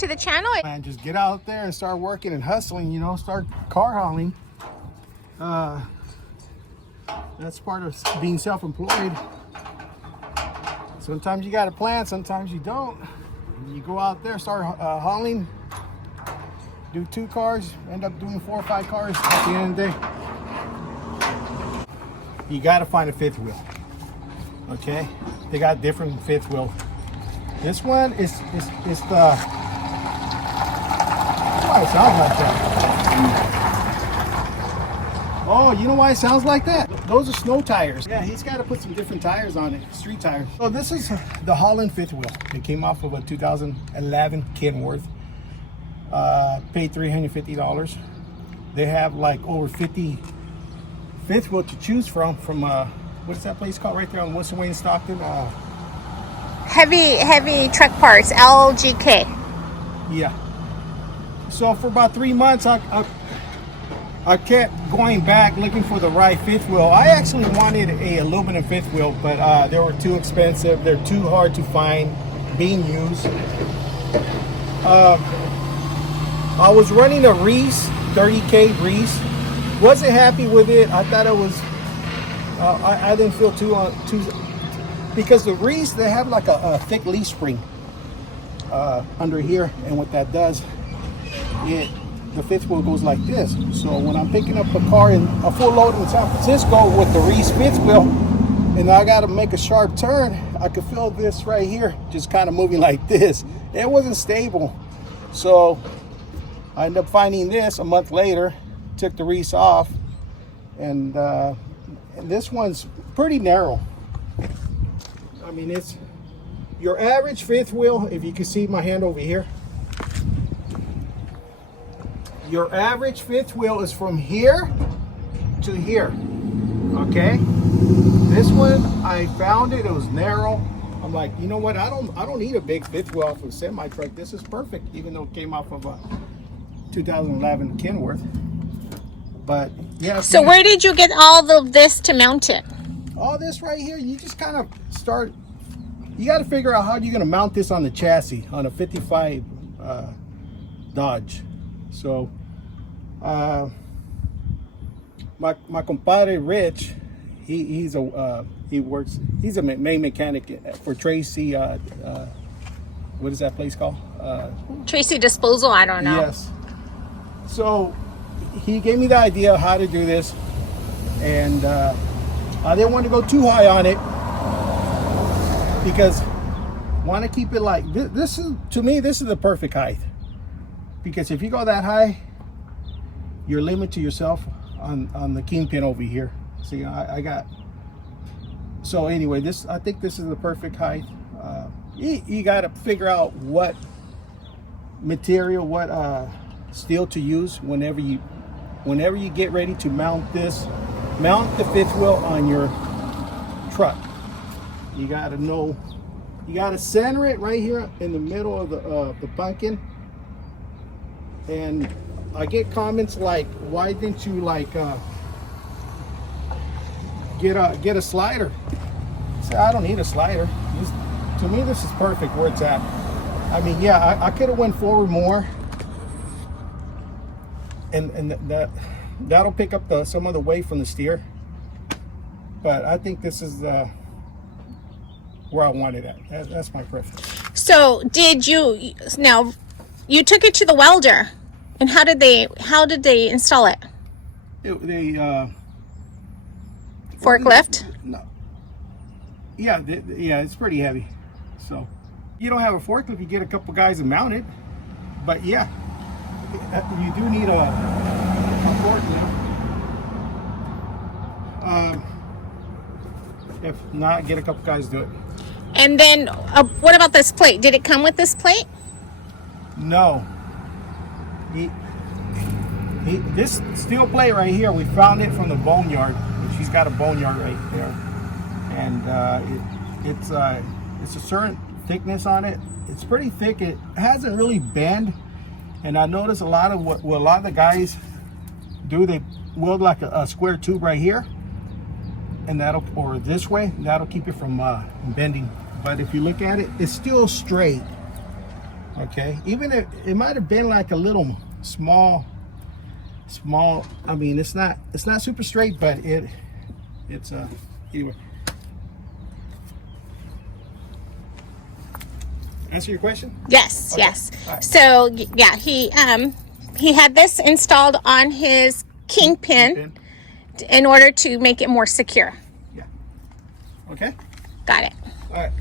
to the channel? And just get out there and start working and hustling, you know, start car hauling. That's part of being self-employed. Sometimes you got a plan, sometimes you don't. You go out there, start hauling, do 2 cars, end up doing 4 or 5 cars at the end of the day. You got to find a 5th wheel. Okay, they got different 5th wheel. This one is the. Why it sounds like that? Oh, you know why it sounds like that? Those are snow tires. Yeah, he's got to put some different tires on it, street tires. So this is the Holland 5th wheel. It came off of a 2011 Kenworth. Paid $350. They have like over 50 5th wheel to choose from what's that place called right there on Wilson Way in Stockton? Heavy truck parts, LGK. Yeah. So for about 3 months, I kept going back looking for the right 5th wheel. I actually wanted a aluminum 5th wheel, but they were too expensive. They're too hard to find being used. I was running a Reese, 30K Reese. Wasn't happy with it. I thought it was, I didn't feel too, because the Reese, they have like a thick leaf spring under here. And what that does, the 5th wheel goes like this. So when I'm picking up a car in a full load in San Francisco with the Reese 5th wheel, and I got to make a sharp turn, I could feel this right here just kind of moving like this. It wasn't stable. So I ended up finding this a month later, took the Reese off, and this one's pretty narrow. I mean, it's your average 5th wheel. If you can see my hand over here, your average 5th wheel is from here to here. Okay, this one I found it was narrow. I'm like, you know what, I don't need a big 5th wheel off of a semi truck. This is perfect, even though it came off of a 2011 Kenworth. But yeah. So where did you get all of this to mount it? All this right here, you just kind of start, you got to figure out how you're going to mount this on the chassis on a 55 Dodge. So my compadre Rich, he's a main mechanic for Tracy. What is that place called? Tracy Disposal, I don't know. Yes. So he gave me the idea of how to do this, and I didn't want to go too high on it because I want to keep it like this. Is, to me, this is the perfect height, because if you go that high, you're limited to yourself on the kingpin over here. See, I got. So anyway, I think this is the perfect height. You got to figure out what material, what steel to use whenever you get ready to mount the 5th wheel on your truck. You got to know, you got to center it right here in the middle of the pumpkin. And I get comments like, why didn't you like get a slider? I say, I don't need a slider. To me, this is perfect where it's at. I mean, yeah, I could have went forward more, and that'll pick up some of the weight from the steer. But I think this is where I want it at. That's my preference. So you took it to the welder, and how did they install it? Forklift? No. Yeah, it's pretty heavy. So you don't have a forklift, you get a couple guys to mount it. But yeah, you do need a forklift. If not, get a couple guys to do it. And then what about this plate? Did it come with this plate? No. This steel plate right here, we found it from the boneyard. She's got a boneyard right there, and it's a certain thickness on it. It's pretty thick. It hasn't really bent, and I noticed a lot of what a lot of the guys do. They weld like a square tube right here, and or this way, that'll keep it from bending. But if you look at it, it's still straight. Okay, even if it might have been like a little small. I mean, it's not super straight, but it's anyway. Answer your question? Yes, Okay. yes. All right. So yeah, he had this installed on his kingpin in order to make it more secure. Yeah. Okay. Got it. All right.